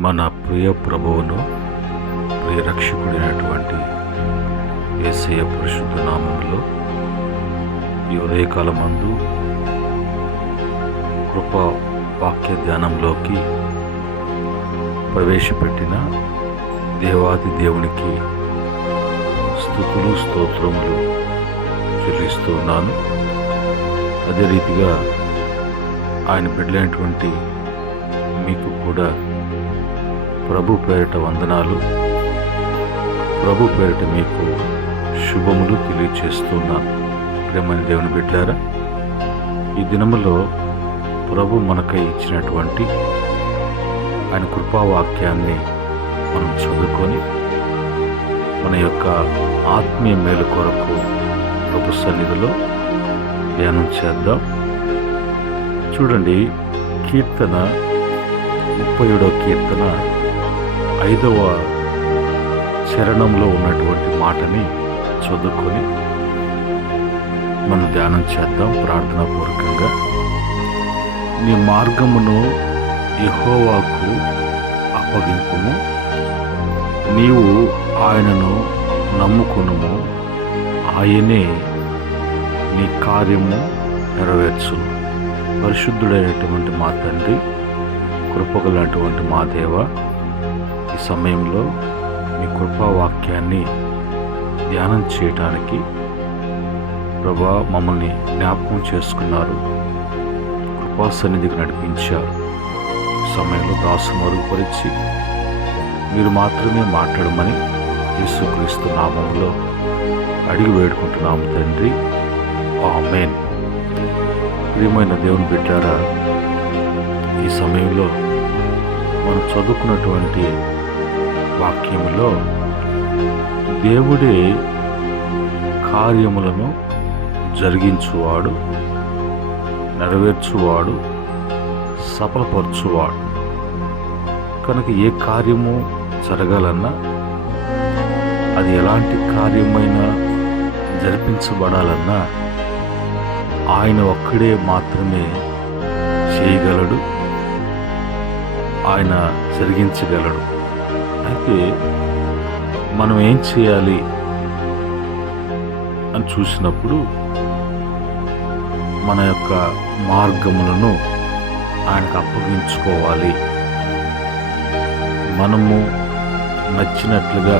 మన ప్రియ ప్రభువును ప్రియ రక్షకుడైనటువంటి యేసయ్య పరిశుద్ధ నామములో ఈ ఉదయకాలమందు కృపా వాక్య ధ్యానంలోకి ప్రవేశపెట్టిన దేవాది దేవునికి స్తుతులు స్తోత్రములు చెల్లిస్తూ ఉన్నాను. అదే రీతిగా ఆయన బిడ్డలైనటువంటి మీకు కూడా ప్రభు పేరిట వందనాలు, ప్రభు పేరిట మీకు శుభములు తెలియచేస్తున్నాను. ప్రేమైన దేవుని బిడ్డలారా, ఈ దినములో ప్రభు మనకై ఇచ్చినటువంటి ఆయన కృపావాక్యాన్ని మనం చదువుకొని మన యొక్క ఆత్మీయ మేలు కొరకు ప్రభు సన్నిధిలో ధ్యానం చేద్దాం. చూడండి, కీర్తన 37వ కీర్తన 5వ చరణంలో ఉన్నటువంటి మాటని చదువుకొని మనం ధ్యానం చేద్దాం ప్రార్థనాపూర్వకంగా. నీ మార్గమును యెహోవాకు అప్పగింపుము, నీవు ఆయనను నమ్ముకొనుము, ఆయనే నీ కార్యము నెరవేర్చును. పరిశుద్ధుడైనటువంటి మా తండ్రి, కృపగలటువంటి మా దేవ, ఈ సమయంలో మీ కృపావాక్యాన్ని ధ్యానం చేయటానికి ప్రభా మమ్మల్ని జ్ఞాపకం చేసుకున్నారు, కృపా సన్నిధికి నడిపించారు. ఈ సమయంలో దాసు మరుగుపరిచి మీరు మాత్రమే మాట్లాడమని యేసుక్రీస్తు నామములో అడిగి వేడుకుంటున్నాము తండ్రి, ఆమేన్. ప్రియమైన దేవుని బిడ్డారా, ఈ సమయంలో మనం చదువుకున్నటువంటి వాక్యములో దేవుడే కార్యములను జరిగించువాడు, నెరవేర్చువాడు, సఫలపరచువాడు. కనుక ఏ కార్యము జరగాలన్నా, అది ఎలాంటి కార్యమైనా జరిపించబడాలన్నా ఆయన ఒక్కడే మాత్రమే చేయగలడు, ఆయన జరిగించగలడు. అయితే మనం ఏం చేయాలి అని చూసినప్పుడు మన యొక్క మార్గములను ఆయనకు అప్పగించుకోవాలి. మనము నచ్చినట్లుగా,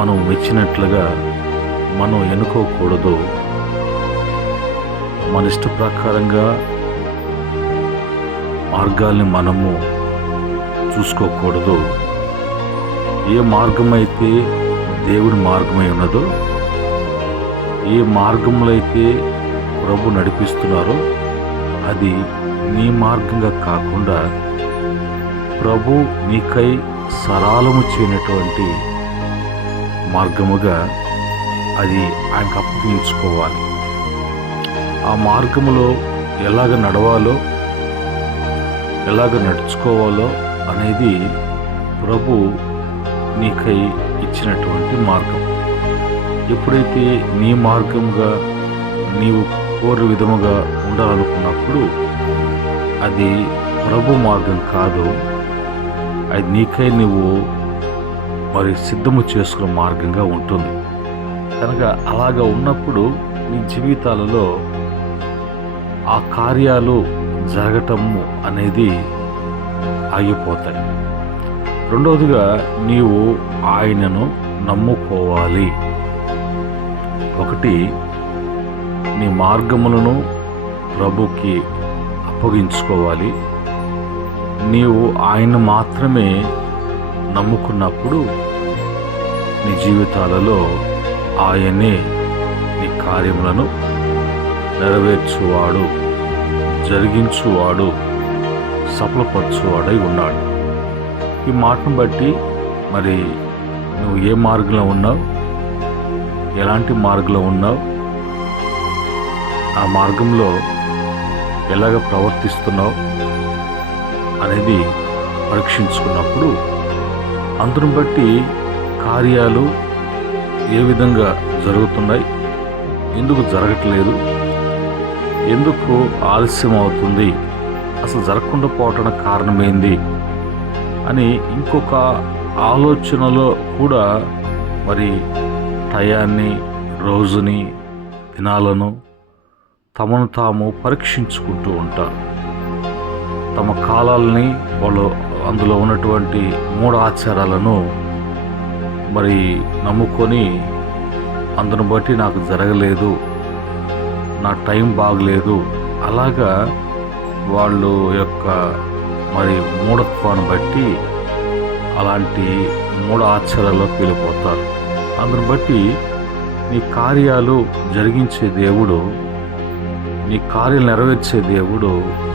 మనం మెచ్చినట్లుగా మనం ఎన్నుకోకూడదు. మన ఇష్ట ప్రకారంగా మార్గాల్ని మనము చూసుకోకూడదు. ఏ మార్గం అయితే దేవుడి మార్గమై ఉన్నదో, ఏ మార్గంలో అయితే ప్రభు నడిపిస్తున్నారో అది నీ మార్గంగా కాకుండా ప్రభు నీకై సరళము చేయనటువంటి మార్గముగా అది ఆయనకు అప్పగించుకోవాలి. ఆ మార్గములో ఎలాగ నడవాలో, ఎలాగ నడుచుకోవాలో అనేది ప్రభు నీకై ఇచ్చినటువంటి మార్గం. ఎప్పుడైతే నీ మార్గంగా నీవు కోరు విధముగా ఉండాలనుకున్నప్పుడు అది ప్రభు మార్గం కాదు, అది నీకై నువ్వు మరి సిద్ధము చేసుకున్న మార్గంగా ఉంటుంది. కనుక అలాగా ఉన్నప్పుడు నీ జీవితాలలో ఆ కార్యాలు జరగటము అనేది ఆగిపోతాయి. రెండవదిగా, నీవు ఆయనను నమ్ముకోవాలి. ఒకటి, నీ మార్గములను ప్రభుకి అప్పగించుకోవాలి. నీవు ఆయన మాత్రమే నమ్ముకున్నప్పుడు నీ జీవితాలలో ఆయనే నీ కార్యములను నెరవేర్చువాడు, జరిగించువాడు, సఫలపరచువాడై ఉన్నాడు. ఈ మాటను బట్టి మరి నువ్వు ఏ మార్గంలో ఉన్నావు, ఎలాంటి మార్గంలో ఉన్నావు, ఆ మార్గంలో ఎలాగ ప్రవర్తిస్తున్నావు అనేది పరీక్షించుకున్నప్పుడు అందును బట్టి కార్యాలు ఏ విధంగా జరుగుతున్నాయి, ఎందుకు జరగట్లేదు, ఎందుకు ఆలస్యం అవుతుంది, అసలు జరగకుండా పోవటానికి కారణం ఏంది అని ఇంకొక ఆలోచనలో కూడా మరి టయాన్ని, రోజుని, దినాలను తమను తాము పరీక్షించుకుంటూ ఉంటారు. తమ కాలాలని, వాళ్ళు అందులో ఉన్నటువంటి మూఢ ఆచారాలను మరి నమ్ముకొని అందును బట్టి నాకు జరగలేదు, నా టైం బాగలేదు, అలాగా వాళ్ళు యొక్క మరి మూఢత్వాన్ని బట్టి అలాంటి మూఢ ఆచారాల్లోకి వెళ్ళిపోతారు. అందును బట్టి నీ కార్యాలు జరిగించే దేవుడు, నీ కార్యాలు నెరవేర్చే దేవుడు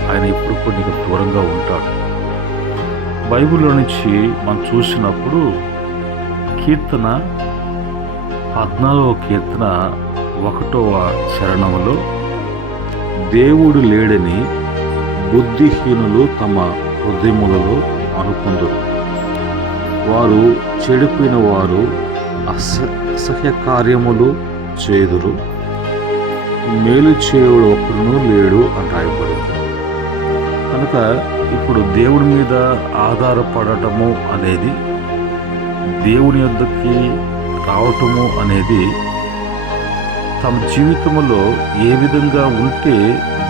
ఆయన ఎప్పుడు నీకు దూరంగా ఉంటాడు. బైబిల్లో నుంచి మనం చూసినప్పుడు కీర్తన 14వ కీర్తన 1వ చరణంలో దేవుడు లేడని బుద్ధిహీనులు తమ హృదయములలో అనుకుందురు, వారు చెడిపోయిన వారు అసహ్య కార్యములు చేదురు, మేలు చేయుడు ఒకడును లేడు అని రాయబడింది. కనుక ఇప్పుడు దేవుడి మీద ఆధారపడటము అనేది, దేవుని యొద్దకి రావటము అనేది తమ జీవితంలో ఏ విధంగా ఉంటే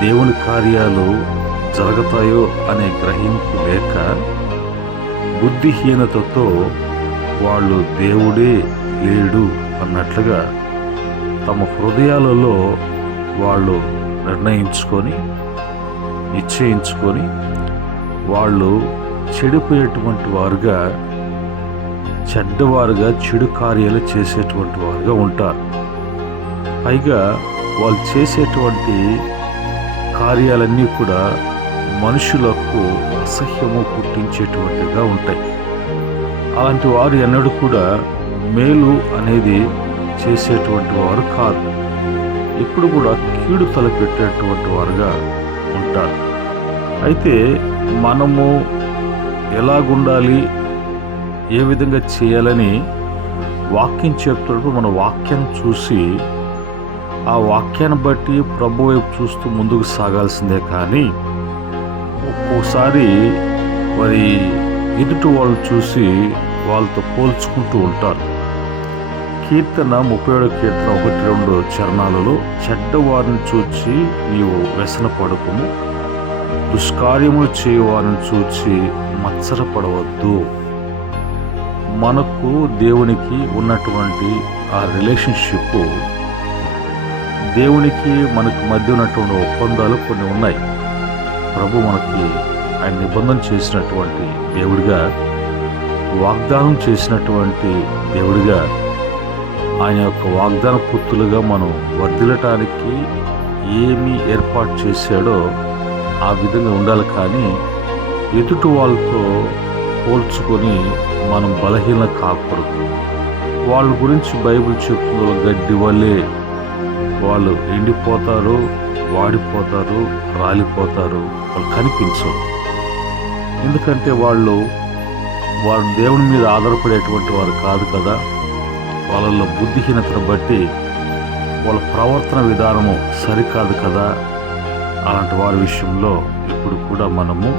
దేవుని కార్యాలు జరుగుతాయో అనే గ్రహింపు లేక బుద్ధిహీనతతో వాళ్ళు దేవుడే లేడు అన్నట్లుగా తమ హృదయాలలో వాళ్ళు నిర్ణయించుకొని, నిశ్చయించుకొని వాళ్ళు చెడిపోయేటువంటి వారుగా, చెడ్డవారుగా, చెడు కార్యాలు చేసేటువంటి వారుగా ఉంటారు. పైగా వాళ్ళు చేసేటువంటి కార్యాలన్నీ కూడా మనుషులకు అసహ్యము పుట్టించేటువంటిగా ఉంటాయి. అలాంటి వారు ఎన్నడూ కూడా మేలు అనేది చేసేటువంటి వారు కాదు, ఎప్పుడు కూడా కీడు తలపెట్టేటువంటి వారుగా ఉంటారు. అయితే మనము ఎలాగుండాలి, ఏ విధంగా చేయాలని వాక్యం చెప్తున్నప్పుడు మన వాక్యాన్ని చూసి ఆ వాక్యాన్ని బట్టి ప్రభు వైపు చూస్తూ ముందుకు సాగాల్సిందే. కానీ ఒక్కోసారి మరి ఎదుటి వాళ్ళు చూసి వాళ్ళతో పోల్చుకుంటూ ఉంటారు. కీర్తన 37వ కీర్తన 1-2 చరణాలలో చెడ్డవారిని చూచి నీవు వ్యసన పడకము, దుష్కార్యములు చేయవారిని చూచి మత్సరపడవద్దు. మనకు దేవునికి ఉన్నటువంటి ఆ రిలేషన్షిప్, దేవునికి మనకు మధ్య ఉన్నటువంటి ఒప్పందాలు కొన్ని ఉన్నాయి. ప్రభు మనకి ఆయన నిబంధన చేసినటువంటి దేవుడిగా, వాగ్దానం చేసినటువంటి దేవుడిగా, ఆయన యొక్క వాగ్దాన పూర్తులుగా మనం వర్ధిల్లటానికి ఏమి ఏర్పాటు చేశాడో ఆ విధంగా ఉండాలి. కానీ ఎదుటి వాళ్ళతో పోల్చుకొని మనం బలహీన కాకూడదు. వాళ్ళ గురించి బైబిల్ చెప్తున్న గడ్డి వల్లే వాళ్ళు ఎండిపోతారు, వాడిపోతారు, రాలిపోతారు, వాళ్ళు కనిపించరు. ఎందుకంటే వాళ్ళు దేవుని మీద ఆధారపడేటువంటి వారు కాదు కదా. వాళ్ళలో బుద్ధిహీనతను బట్టి వాళ్ళ ప్రవర్తన విధానము సరికాదు కదా. అలాంటి వారి విషయంలో ఇప్పుడు కూడా మనము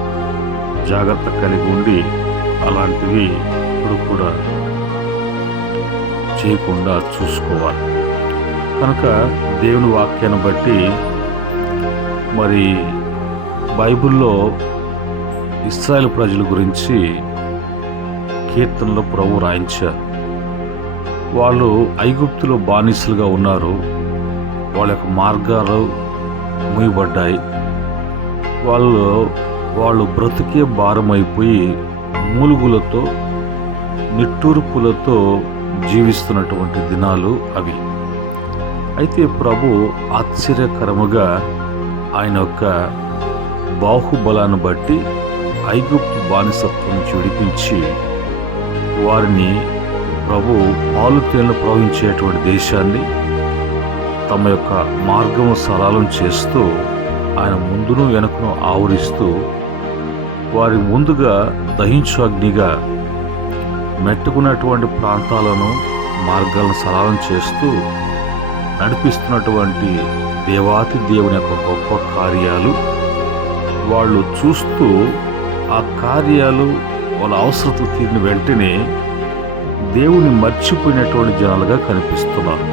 జాగ్రత్త కలిగి ఉండి అలాంటివి ఇప్పుడు కూడా చేయకుండా చూసుకోవాలి. కనుక దేవుని వాక్యాన్ని బట్టి మరి బైబిల్లో ఇశ్రాయేలు ప్రజల గురించి కీర్తనలో ప్రభు రాయించారు. వాళ్ళు ఐగుప్తులో బానిసలుగా ఉన్నారు, వాళ్ళ యొక్క మార్గాలు మూయబడ్డాయి. వాళ్ళు బ్రతికే భారమైపోయి మూలుగులతో, నిట్టూర్పులతో జీవిస్తున్నటువంటి దినాలు అవి. అయితే ప్రభు ఆశ్చర్యకరముగా ఆయన యొక్క బాహుబలాన్ని బట్టి ఐగుప్తు బానిసత్వం నుంచి విడిపించి వారిని ప్రభు పాలు తేనెలు ప్రవహించేటువంటి దేశాన్ని తమ యొక్క మార్గము సరళం చేస్తూ ఆయన ముందును వెనుకను ఆవరిస్తూ వారి ముందుగా దహించు అగ్నిగా మెట్టుకున్నటువంటి ప్రాంతాలను, మార్గాలను సరళం చేస్తూ నడిపిస్తున్నటువంటి దేవాతి దేవుని యొక్క గొప్ప కార్యాలు వాళ్ళు చూస్తూ ఆ కార్యాలు వాళ్ళ అవసరతలు తీరిన వెంటనే దేవుని మర్చిపోయినటువంటి జనాలుగా కనిపిస్తున్నారు.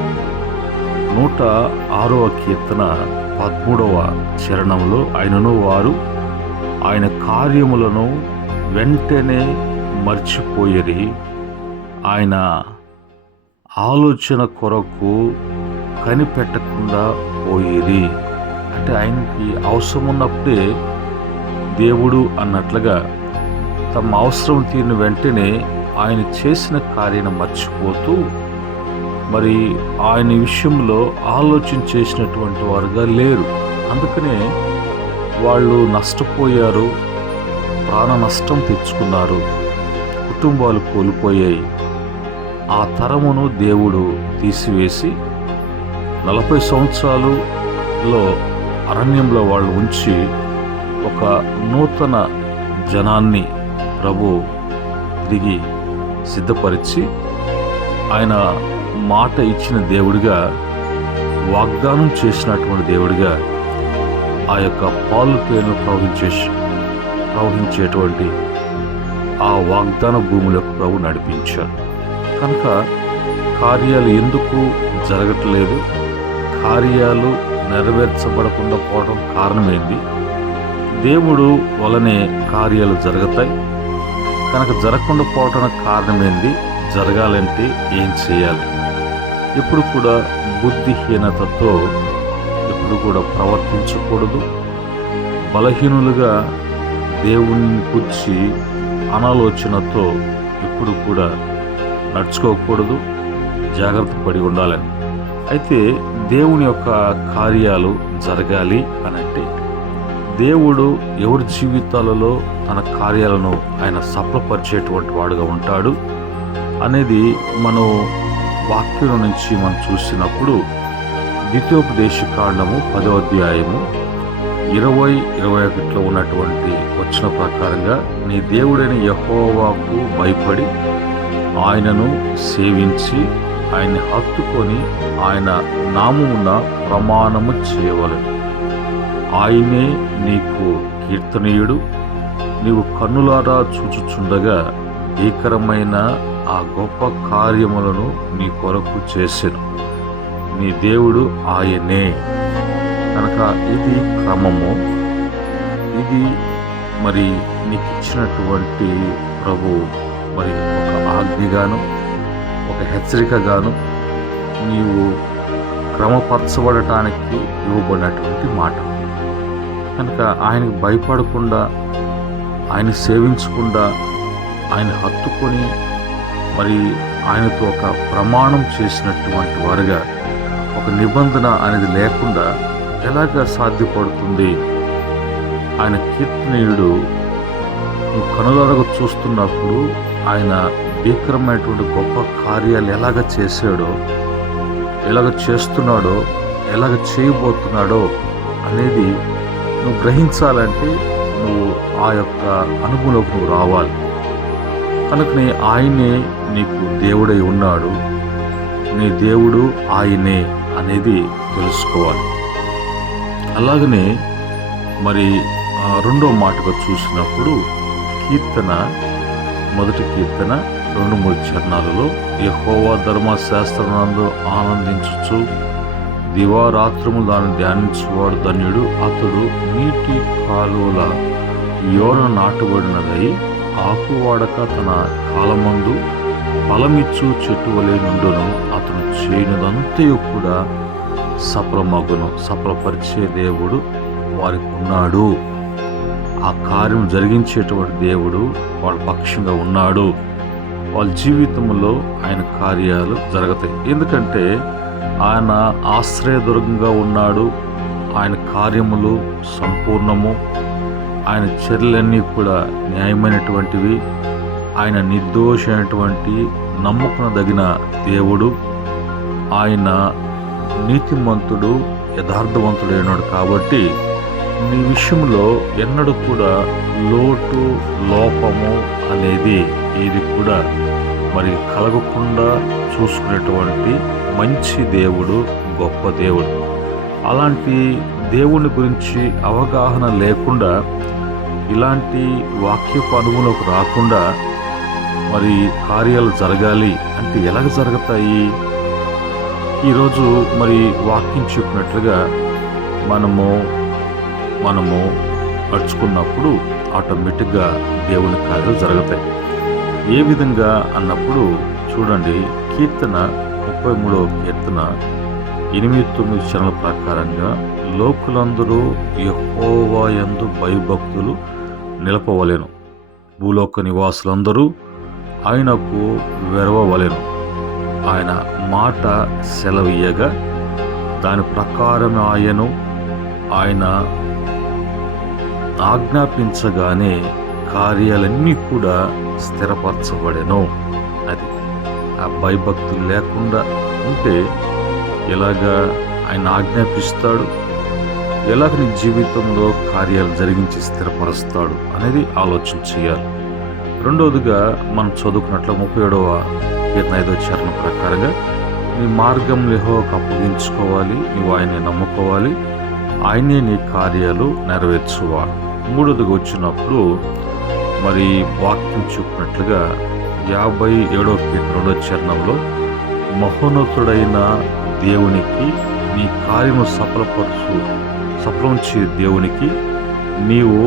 106వ కీర్తన 13వ చరణంలో, ఆయనను వారు ఆయన కార్యములను వెంటనే మర్చిపోయిరి, ఆయన ఆలోచన కొరకు కనిపెట్టకుండా పోయిరి. అంటే ఆయనకి అవసరం ఉన్నప్పుడే దేవుడు అన్నట్లుగా తమ అవసరం తీరిన వెంటనే ఆయన చేసిన కార్యాన్ని మర్చిపోతూ మరి ఆయన విషయంలో ఆలోచన చేసినటువంటి వారుగా లేరు. అందుకనే వాళ్ళు నష్టపోయారు, ప్రాణ నష్టం తెచ్చుకున్నారు, కుటుంబాలు కోల్పోయాయి. ఆ తరమును దేవుడు తీసివేసి 40 సంవత్సరాలలో అరణ్యంలో వాళ్ళు ఉంచి ఒక నూతన జనాన్ని ప్రభు తిరిగి సిద్ధపరిచి ఆయన మాట ఇచ్చిన దేవుడిగా, వాగ్దానం చేసినటువంటి దేవుడిగా ఆ యొక్క పాలు తేనెలు ప్రవహించేటువంటి ఆ వాగ్దాన భూములకు ప్రభు నడిపించాడు. కనుక కార్యాలు ఎందుకు జరగట్లేదు, కార్యాలు నెరవేర్చబడకుండా పోవడం కారణమైంది. దేవుడు వలనే కార్యాలు జరుగుతాయి. కనుక జరగకుండా పోవడానికి కారణమైంది. జరగాలంటే ఏం చేయాలి? ఎప్పుడు కూడా బుద్ధిహీనతతో ఎప్పుడు కూడా ప్రవర్తించకూడదు. బలహీనులుగా దేవుని గురించి అనాలోచనతో ఎప్పుడు కూడా నడుచుకోకూడదు. జాగ్రత్త పడి ఉండాలని. అయితే దేవుని యొక్క కార్యాలు జరగాలి అనంటే దేవుడు ఎవరి జీవితాలలో తన కార్యాలను ఆయన సఫలపరిచేటువంటి వాడుగా ఉంటాడు అనేది మనం వాక్యం నుంచి మనం చూసినప్పుడు ద్వితీయోపదేశకాండము 10వ అధ్యాయము 20-21 ఉన్నటువంటి వచన ప్రకారంగా, నీ దేవుడైన యెహోవాకు భయపడి ఆయనను సేవించి ఆయన్ని హత్తుకొని ఆయన నామమున ప్రమాణము చేయవలెను. ఆయనే నీకు కీర్తనీయుడు. నీవు కన్నులారా చూచుచుండగా భీకరమైన ఆ గొప్ప కార్యములను నీ కొరకు చేసెను. నీ దేవుడు ఆయనే. కనుక ఇది క్రమము. ఇది మరి నీకు ఇచ్చినటువంటి ప్రభు మరి ఒక ఆజ్ఞగాను ఒక హెచ్చరికగాను నీవు క్రమపరచబడటానికి ఇవ్వబడినటువంటి మాట. కనుక ఆయనకు భయపడకుండా, ఆయన సేవించకుండా, ఆయన హత్తుకొని మరి ఆయనతో ఒక ప్రమాణం చేసినటువంటి వారుగా ఒక నిబంధన అనేది లేకుండా ఎలాగ సాధ్యపడుతుంది? ఆయన కీర్తనీయుడు. నువ్వు కనులారగా చూస్తున్నప్పుడు ఆయన భీకరమైనటువంటి గొప్ప కార్యాలు ఎలాగ చేశాడో, ఎలాగ చేస్తున్నాడో, ఎలాగ చేయబోతున్నాడో అనేది నువ్వు గ్రహించాలంటే నువ్వు ఆ యొక్క అనుభవంలోకి నువ్వు రావాలి. కనుకనే ఆయనే నీకు దేవుడై ఉన్నాడు, నీ దేవుడు ఆయనే అనేది తెలుసుకోవాలి. అలాగనే మరి రెండో మాటగా చూసినప్పుడు కీర్తన, మొదటి కీర్తన 2-3 చరణాలలో, యెహోవా ధర్మశాస్త్రమునందు ఆనందించుచు దివారాత్రము దాన్ని ధ్యానించువాడు ధన్యుడు. అతడు నీటి కాలువల యోన నాటబడినదై ఆకు వాడక తన కాలమందు ఫలమిచ్చు చెట్టు వలె నుండును. అతను చేయనిదంతయు కూడా సఫలమగును. సఫలపరిచే దేవుడు వారికి ఉన్నాడు. ఆ కార్యం జరిగించేటువంటి దేవుడు వాళ్ళ పక్షంగా ఉన్నాడు. వాళ్ళ జీవితంలో ఆయన కార్యాలు జరుగుతాయి. ఎందుకంటే ఆయన ఆశ్రయదుర్గంగా ఉన్నాడు. ఆయన కార్యములు సంపూర్ణము. ఆయన చర్యలన్నీ కూడా న్యాయమైనటువంటివి. ఆయన నిర్దోషమైనటువంటి నమ్ముకునదగిన దేవుడు. ఆయన నీతిమంతుడు, యథార్థవంతుడైనాడు. కాబట్టి నీ విషయంలో ఎన్నడూ కూడా లోటు, లోపము అనేది ఏది కూడా మరి కలగకుండా చూసుకునేటువంటి మంచి దేవుడు, గొప్ప దేవుడు. అలాంటి దేవుని గురించి అవగాహన లేకుండా ఇలాంటి వాక్యపు అనుభవంలోకి రాకుండా మరి కార్యాలు జరగాలి అంటే ఎలాగ జరుగుతాయి? ఈరోజు మరి వాక్యం చెప్పినట్లుగా మనము నడుచుకున్నప్పుడు ఆటోమేటిక్గా దేవుని కార్యాలు జరుగుతాయి. ఏ విధంగా అన్నప్పుడు చూడండి, కీర్తన 33వ కీర్తన 8-9 చరణాల ప్రకారంగా లోకులందరూ యెహోవా యందు భయభక్తులు నిలపవలెను, భూలోక నివాసులందరూ ఆయనకు వెరవవలెను. ఆయన మాట సెలవీయగా దాని ప్రకారం ఆయన ఆజ్ఞాపించగానే కార్యాలన్నీ కూడా స్థిరపరచబడెను. అది ఆ భయభక్తులు లేకుండా ఉంటే ఎలాగా ఆయన ఆజ్ఞాపిస్తాడు, ఎలాగ నీ జీవితంలో కార్యాలు జరిగించి స్థిరపరుస్తాడు అనేది ఆలోచన చేయాలి. రెండవదిగా మనం చదువుకున్నట్లు 37వ కీర్తన 5వ చరణం ప్రకారంగా నీ మార్గం యెహోవాకు అప్పగించుకోవాలి, నీవు ఆయన్ని నమ్ముకోవాలి, ఆయనే నీ కార్యాలు నెరవేర్చువాడు. మూడవదిగా వచ్చినప్పుడు మరి వాక్యం చూపినట్లుగా 57వ కీర్తన 2వ చరణంలో మహోన్నతుడైన దేవునికి నీ కార్యము సఫలం చే దేవునికి నీవు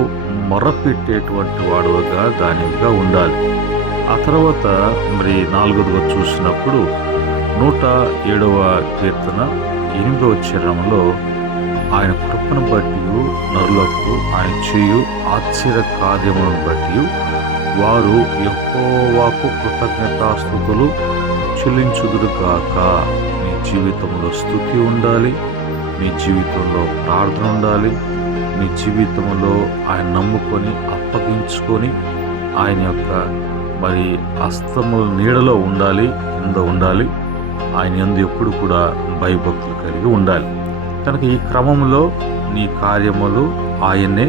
మొర్రపెట్టేటువంటి వాడుగా దానిగా ఉండాలి. ఆ తర్వాత మరి 4వదిగా చూసినప్పుడు 107వ కీర్తన 8వ చరణంలో ఆయన కృపను బట్టి నరులకు ఆయన చేయు ఆశ్చర్య కార్యములను బట్టి వారు యెహోవాకు కృతజ్ఞతాస్తుతులు చెల్లించుదురుగాక. నీ జీవితంలో స్తుతి ఉండాలి, నీ జీవితంలో ప్రార్థన ఉండాలి, నీ జీవితంలో ఆయన నమ్ముకొని అప్పగించుకొని ఆయన యొక్క మరి హస్తముల నీడలో ఉండాలి, కింద ఉండాలి. ఆయన యందు ఎప్పుడు కూడా భయభక్తులు కలిగి ఉండాలి. కనుక ఈ క్రమంలో నీ కార్యములు ఆయన్నే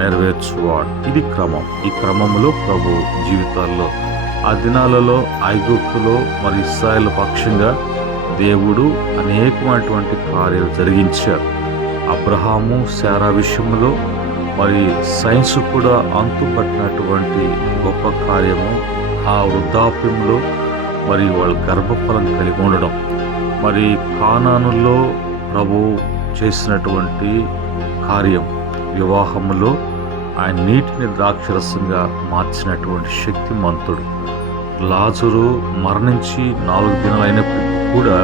నెరవేర్చువాడు. ఇది క్రమం. ఈ క్రమంలో ప్రభు జీవితాల్లో ఆ దినాలలో ఐగుప్తులో మరి ఇశ్రాయేలు పక్షంగా దేవుడు అనేకమైనటువంటి కార్యాలు జరిగించారు. అబ్రహాము శారా విషయంలో మరి సైన్స్ కూడా అంతుపట్టినటువంటి గొప్ప కార్యము ఆ వృద్ధాప్యంలో మరి వాళ్ళ గర్భఫలం కలిగి ఉండడం. మరి కానానులో ప్రభు చేసినటువంటి కార్యం, వివాహములో ఆయన నీటిని ద్రాక్షరసంగా మార్చినటువంటి శక్తిమంతుడు. లాజరు మరణించి 4 దినాలు అయినప్పటికీ కూడా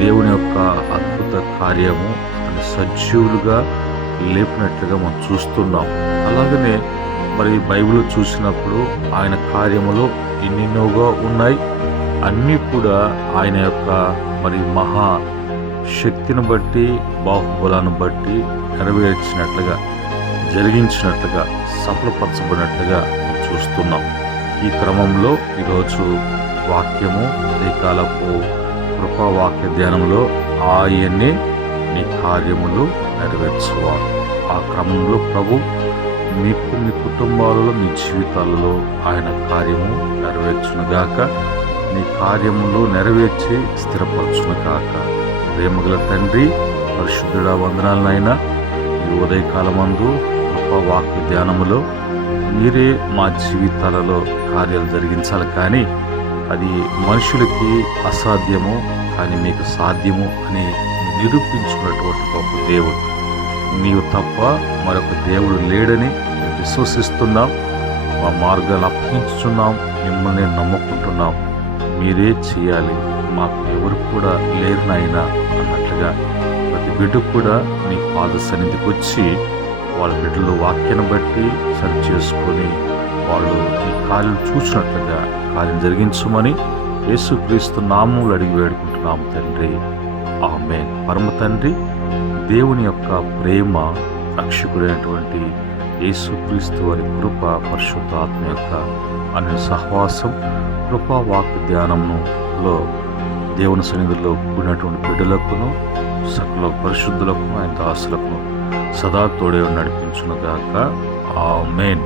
దేవుని యొక్క అద్భుత కార్యము ఆయన సజీవులుగా లేపినట్లుగా మనం చూస్తున్నాం. అలాగనే మరి బైబిల్ చూసినప్పుడు ఆయన కార్యములు ఎన్నెన్నోగా ఉన్నాయి. అన్నీ కూడా ఆయన యొక్క మరి మహా శక్తిని బట్టి, బాహుబలాన్ని బట్టి నెరవేర్చినట్లుగా, జరిగించినట్లుగా, సఫలపరచబడినట్లుగా చూస్తున్నాం. ఈ క్రమంలో ఈరోజు వాక్యము ఉదయకాలపు కృపావాక్య ధ్యానంలో ఆయన్నే నీ కార్యములు నెరవేర్చువాడు. ఆ క్రమంలో ప్రభు మీకు, మీ కుటుంబాలలో, మీ జీవితాలలో ఆయన కార్యము నెరవేర్చునుగాక, నీ కార్యములు నెరవేర్చి స్థిరపరచునుగాక. ప్రేమగల తండ్రి, పరిశుద్ధుడా, వందనాలనైనా ఈ ఉదయకాలమందు కృపావాక్య ధ్యానములో మీరే మా జీవితాలలో కార్యాలు జరిగించాలి. కానీ అది మనుషులకి అసాధ్యము, కానీ మీకు సాధ్యము అని నిరూపించుకున్నటువంటి గొప్ప దేవుడు. నీవు తప్ప మరొక దేవుడు లేడని విశ్వసిస్తున్నాం. మా మార్గాలు అప్పగించుచున్నాం, మిమ్మల్ని నమ్ముకుంటున్నాం. మీరే చేయాలి, మాకు ఎవరు కూడా లేరు నాయనా అన్నట్లుగా ప్రతి బిడ్డ కూడా నీ పాద సన్నిధికి వచ్చి వాళ్ళ బిడ్డలు వాక్యాన్ని బట్టి సరి చేసుకొని వాళ్ళు ఈ కార్యం చూసినట్లుగా కార్యం జరిగించమని యేసుక్రీస్తు నామములో అడిగి వేడుకుంటున్నాం తండ్రి. ఆమేన్. పరమ తండ్రి దేవుని యొక్క ప్రేమ, రక్షకుడైనటువంటి యేసుక్రీస్తు వారి కృప, పరిశుద్ధాత్మ యొక్క అన్ని సహవాసం, కృపా వాక్య ధ్యానంలో దేవుని సన్నిధిలో కూడినటువంటి బిడ్డలకును సకల పరిశుద్ధులకు ఆయన దాసులకు సదా తోడే నడిపించునుగాక. ఆమేన్.